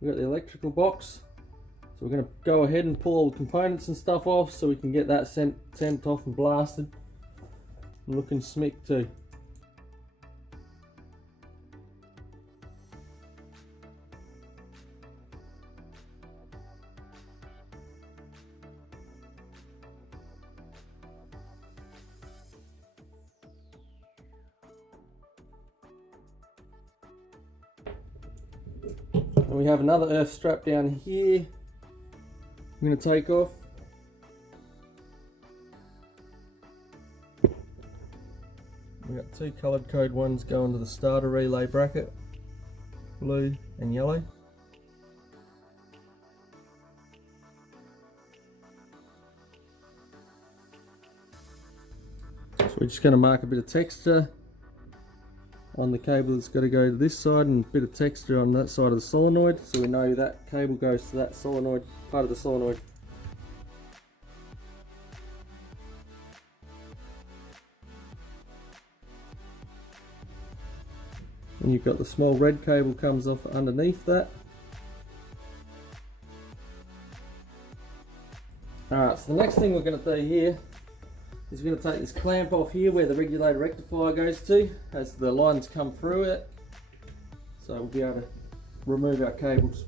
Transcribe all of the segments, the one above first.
we've got the electrical box. So we're going to go ahead and pull all the components and stuff off so we can get that sent off and blasted. And looking smick too. And we have another earth strap down here I'm going to take off. We've got two coloured code ones going to the starter relay bracket, blue and yellow. So we're just going to mark a bit of texture on the cable that's got to go to this side and a bit of texture on that side of the solenoid, so we know that cable goes to that solenoid, part of the solenoid. And you've got the small red cable comes off underneath that. Alright, so the next thing we're going to do here is we're going to take this clamp off here where the regulator rectifier goes to as the lines come through it, so we'll be able to remove our cables.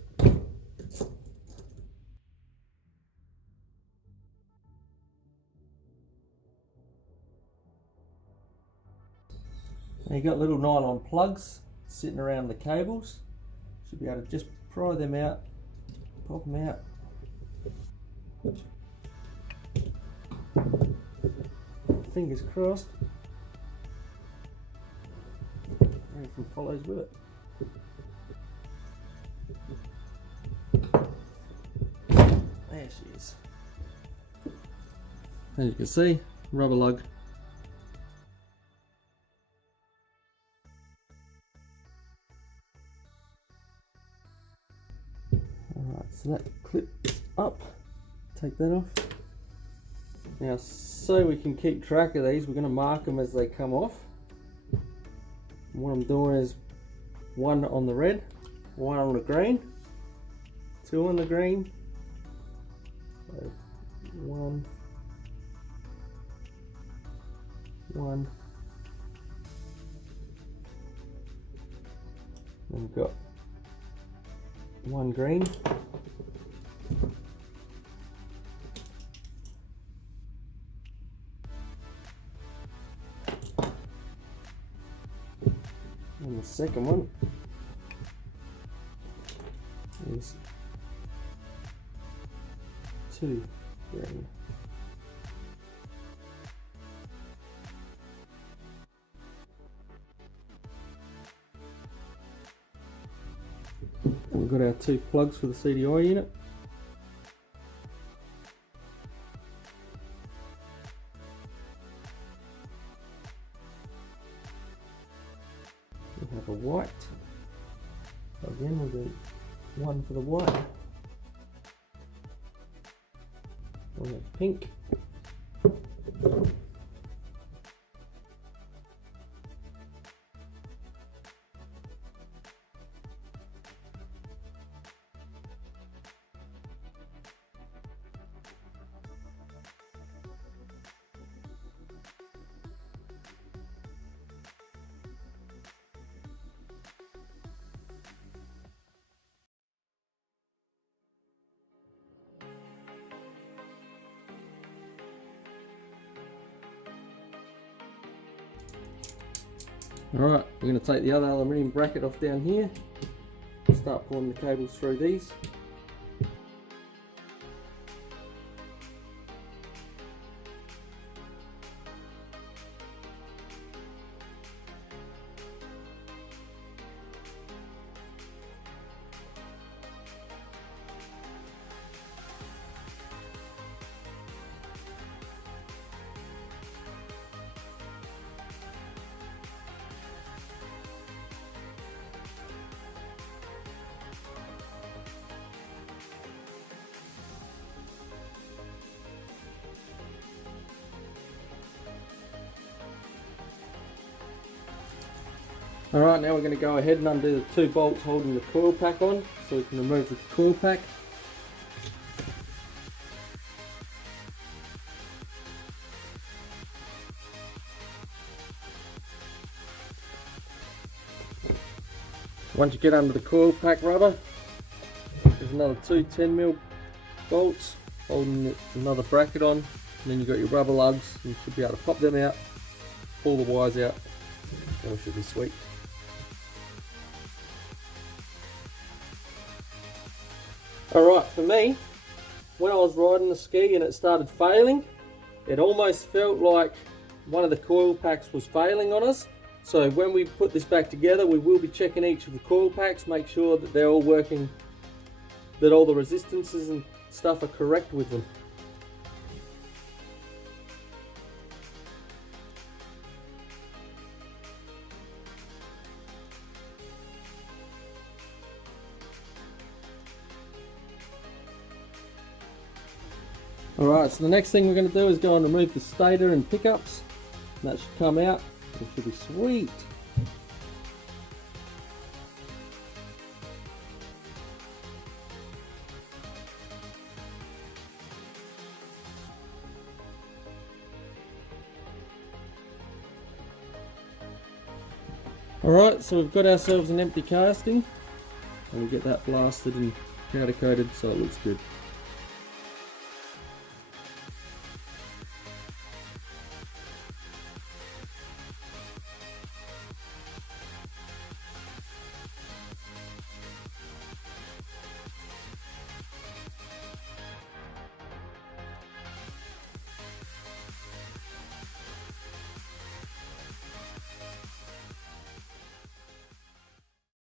Now you've got little nylon plugs sitting around the cables. Should be able to just pry them out, pop them out. Fingers crossed. Everything follows with it. There she is. As you can see, rubber lug. Alright, so that clips up. Take that off. Now, so we can keep track of these, we're going to mark them as they come off. And what I'm doing is one on the red, one on the green, two on the green, so one, and we've got one green. And the second one is two green. We've got our two plugs for the CDI unit. We have a white. Again, we'll do one for the white. We'll have pink. Alright, we're going to take the other aluminium bracket off down here, start pulling the cables through these. Alright, now we're going to go ahead and undo the two bolts holding the coil pack on. so we can remove the coil pack. Once you get under the coil pack rubber, there's another two 10mm bolts holding another bracket on, and then you've got your rubber lugs. You should be able to pop them out, pull the wires out, and it should be sweet. Alright, for me, when I was riding the ski and it started failing, it almost felt like one of the coil packs was failing on us. So when we put this back together, we will be checking each of the coil packs, make sure that they're all working, that all the resistances and stuff are correct with them. Alright, so the next thing we're going to do is go and remove the stator and pickups. That should come out. It should be sweet. Alright, so we've got ourselves an empty casting, and we get that blasted and powder coated so it looks good.